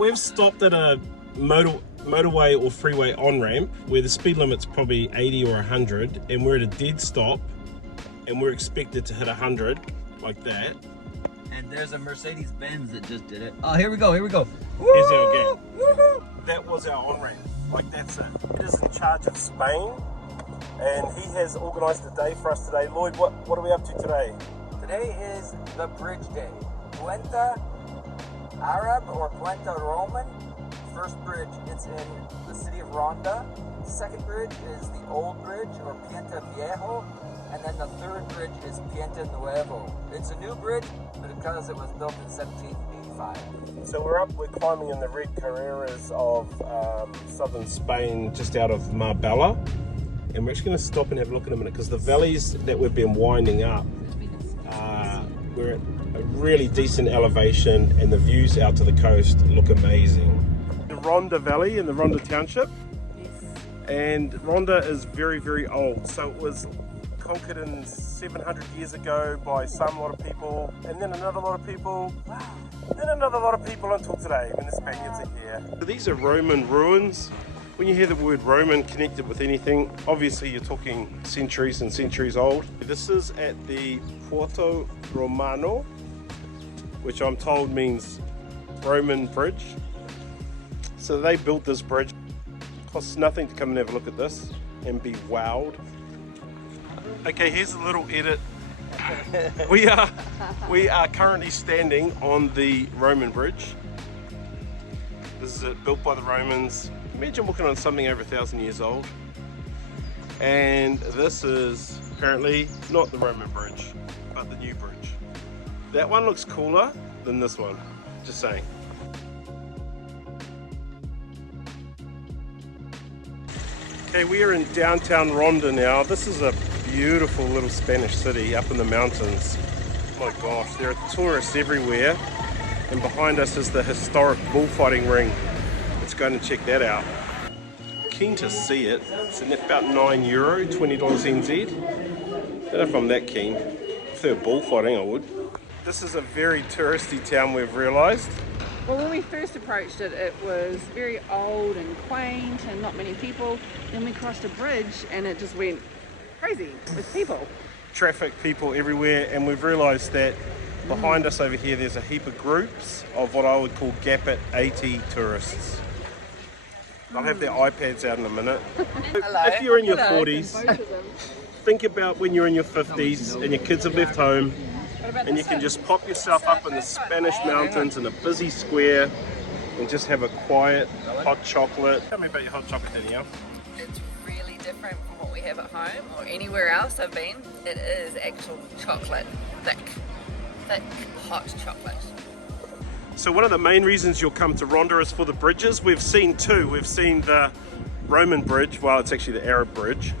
We've stopped at a motorway or freeway on-ramp where the speed limit's probably 80 or 100, and we're at a dead stop and we're expected to hit 100 like that. And there's a Mercedes-Benz that just did it. Oh, here we go, here we go. Here's our gap. That was our on-ramp. Like, that's it. It is in charge of Spain, and he has organised a day for us today. Lloyd, what are we up to today? Today is the bridge day. Puente Arab or Puente Roman. First bridge, it's in the city of Ronda. Second bridge is the old bridge or Puente Viejo. And then the third bridge is Puente Nuevo. It's a new bridge, but because it was built in 1785. So we're climbing in the red carreras of southern Spain, just out of Marbella. And we're actually going to stop and have a look in a minute, because the valleys that we've been winding up, we're at a really decent elevation, and the views out to the coast look amazing. The Ronda Valley in the Ronda Township. And Ronda is very, very old. So it was conquered in 700 years ago by some lot of people, and then another lot of people, then another lot of people until today when the Spaniards are here. So these are Roman ruins. When you hear the word Roman connected with anything, obviously you're talking centuries and centuries old. This is at the Puerto Romano, which I'm told means Roman bridge. So they built this bridge. It costs nothing to come and have a look at this and be wowed. Okay, here's a little edit. We are currently standing on the Roman bridge. This is it, built by the Romans. Imagine walking on something over 1,000 years old. And this is apparently not the Roman bridge, but the new bridge. That one looks cooler than this one, just saying. Okay, we are in downtown Ronda now. This is a beautiful little Spanish city up in the mountains. Oh my gosh, there are tourists everywhere. And behind us is the historic bullfighting ring. Let's go and check that out. Keen to see it. It's about €9, $20 NZ. Don't know if I'm that keen. If they were bullfighting, I would. This is a very touristy town, we've realised. Well, when we first approached it, it was very old and quaint and not many people. Then we crossed a bridge and it just went crazy with people. Traffic, people everywhere, and we've realised that behind us over here there's a heap of groups of what I would call gap at 80 tourists. They'll have their iPads out in a minute. Hello. If you're in your 40s, think about when you're in your 50s and your kids have left home, and you can just pop yourself up in the Spanish mountains in a busy square and just have a quiet hot chocolate. Tell me about your hot chocolate, Danielle. It's really different from what we have at home or anywhere else I've been. It is actual chocolate, thick, hot chocolate. So one of the main reasons you'll come to Ronda is for the bridges. We've seen two. We've seen the Roman bridge, well, it's actually the Arab bridge.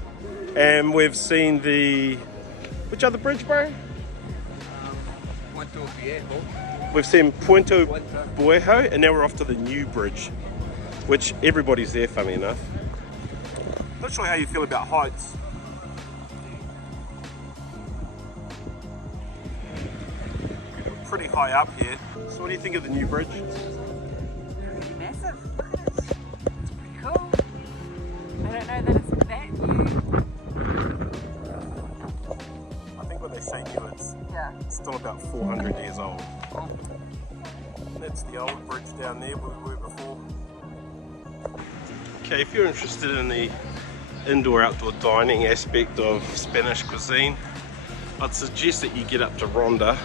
And we've seen the, which other bridge, bro? Puente Viejo. We've seen Puente Nuevo, and now we're off to the new bridge, which everybody's there, funny enough. Not sure how you feel about heights. We're pretty high up here. So what do you think of the new bridge? Pretty massive. It's pretty cool. I don't know that it's that new. I think when they say new, it's still about 400 years old. That's the old bridge down there where we were before. Okay, if you're interested in the indoor-outdoor dining aspect of Spanish cuisine, I'd suggest that you get up to Ronda.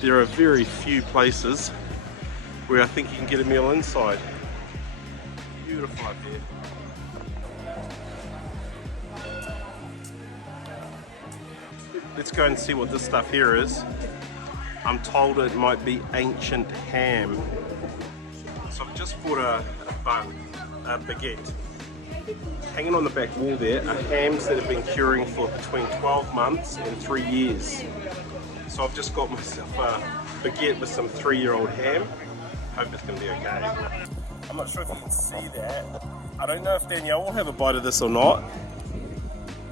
There are very few places where I think you can get a meal inside. Beautiful up here. Let's go and see what this stuff here is. I'm told it might be ancient ham. So I've just bought a bun, a baguette. Hanging on the back wall there are hams that have been curing for between 12 months and 3 years. So I've just got myself a baguette with some 3-year-old ham. Hope it's going to be okay. I'm not sure if you can see that. I don't know if Danielle will have a bite of this or not.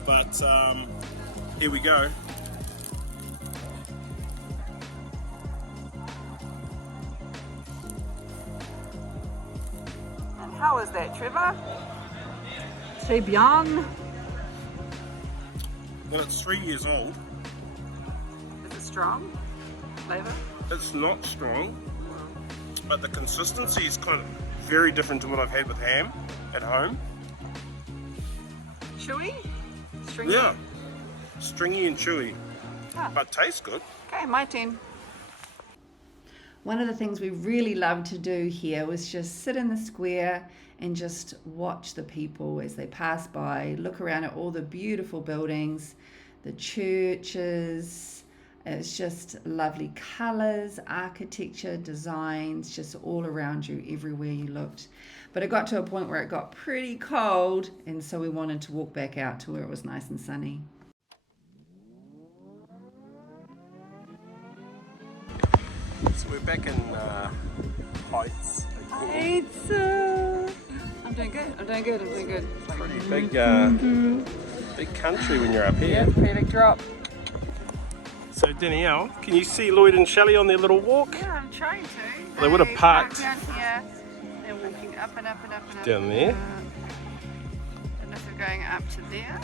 But here we go. How is that, Trevor? Très bien. Well, it's 3 years old. Is it strong? Flavour? It's not strong, but the consistency is kind of very different to what I've had with ham at home. Chewy? Stringy? Yeah, stringy and chewy, but tastes good. Okay, my turn. One of the things we really loved to do here was just sit in the square and just watch the people as they pass by, look around at all the beautiful buildings, the churches. It's just lovely colours, architecture, designs, just all around you, everywhere you looked. But it got to a point where it got pretty cold, and so we wanted to walk back out to where it was nice and sunny. So we're back in Heights. It's I'm doing good. I'm doing good. I'm doing good. It's like, Pretty big, big country when you're up yeah, here. it's a pretty big drop. So Danielle, can you see Lloyd and Shelley on their little walk? Yeah, I'm trying to. They would have parked down here. They're walking up and up and up and up. down there. And if they're going up to there.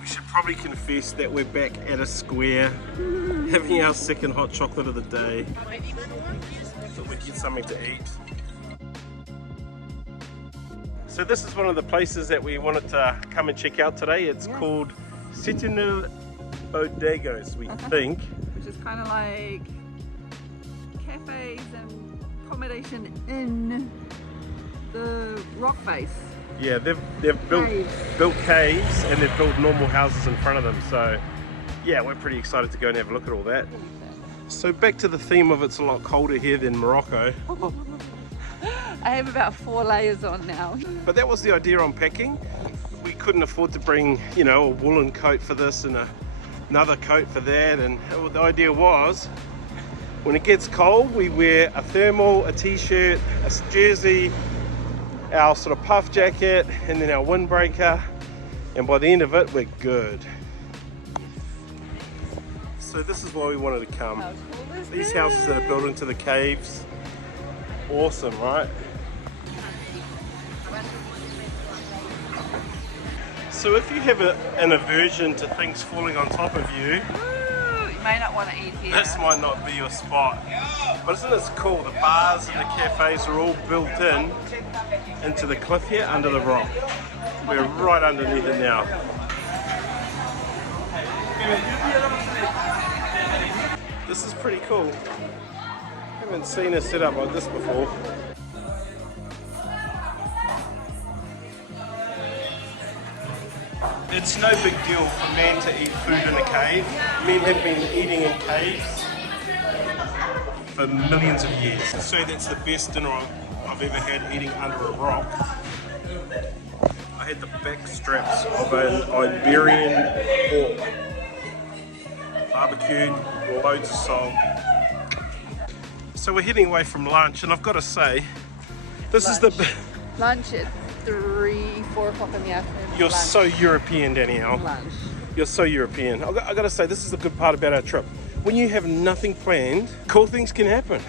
We should probably confess that we're back at a square, having our second hot chocolate of the day. So we get something to eat. So this is one of the places that we wanted to come and check out today. It's called Setenil Bodegas, we think. Which is kind of like cafes and accommodation in the rock face. Yeah, they've built caves and they've built normal houses in front of them. So yeah, we're pretty excited to go and have a look at all that. So back to the theme of it's a lot colder here than Morocco. I have about 4 layers on now. But that was the idea on packing. We couldn't afford to bring, you know, a woolen coat for this and another coat for that. And the idea was, when it gets cold, we wear a thermal, a t-shirt, a jersey, our sort of puff jacket, and then our windbreaker. And by the end of it, we're good. So this is why we wanted to come. How cool is These this? houses that are built into the caves. Awesome, right? So if you have an aversion to things falling on top of you, You may not want to eat here. this might not be your spot. But isn't this cool? The bars and the cafes are all built into the cliff here under the rock. We're right underneath it now. This is pretty cool. Haven't seen a setup like this before. It's no big deal for men to eat food in a cave. Men have been eating in caves for millions of years. So that's the best dinner I've ever had, eating under a rock. I had the back straps of an Iberian pork. Barbecued, loads of salt. So we're heading away from lunch, and I've got to say, this is the... Lunch at 3, 4 o'clock in the afternoon. You're Lunch. so European, Danielle. Lunch. You're so European. I got to say, this is the good part about our trip. When you have nothing planned, cool things can happen.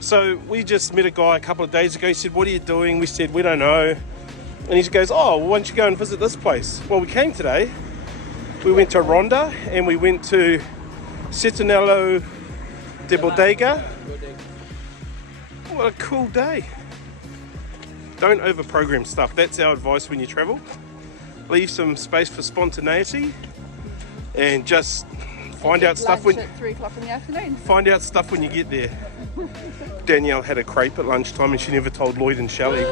So we just met a guy a couple of days ago. He said, "What are you doing?" We said, "We don't know." And he goes, "Oh, well, why don't you go and visit this place?" Well, we came today. We went to Ronda and we went to Setenil de Bodega. What a cool day. Don't over-program stuff. That's our advice when you travel. Leave some space for spontaneity and just find out stuff Lunch when at 3 o'clock in the afternoon. find out stuff when you get there. Danielle had a crepe at lunchtime and she never told Lloyd and Shelley.